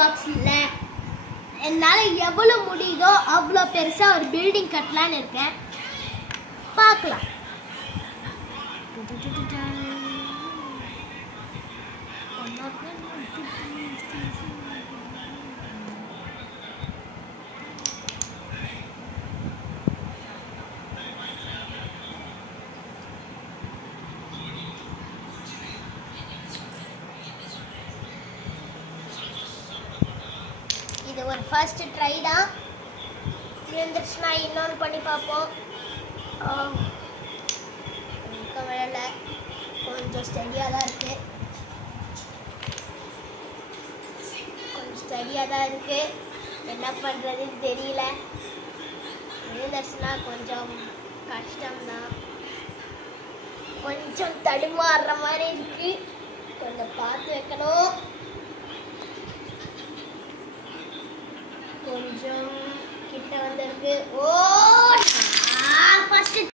பாக்ஸ்ல என்னால எவ்வளவு முடியுதோ அவ்வளோ பெருசா ஒரு பில்டிங் கட்டலான்னு இருக்கேன். பார்க்கலாம். இது ஒரு ஃபர்ஸ்ட் ட்ரை தான். இருந்துச்சுன்னா இன்னொன்று பண்ணி பார்ப்போம். வேலை கொஞ்சம் ஸ்டடியாக தான் இருக்கு. என்ன பண்ணுறதுன்னு தெரியல. இருந்துச்சுன்னா கொஞ்சம் கஷ்டம்தான். கொஞ்சம் தடுமாறுற மாதிரி இருக்கு. கொஞ்சம் பார்த்து வைக்கணும். கொஞ்சம் கிட்ட வந்திருக்கு. ஓ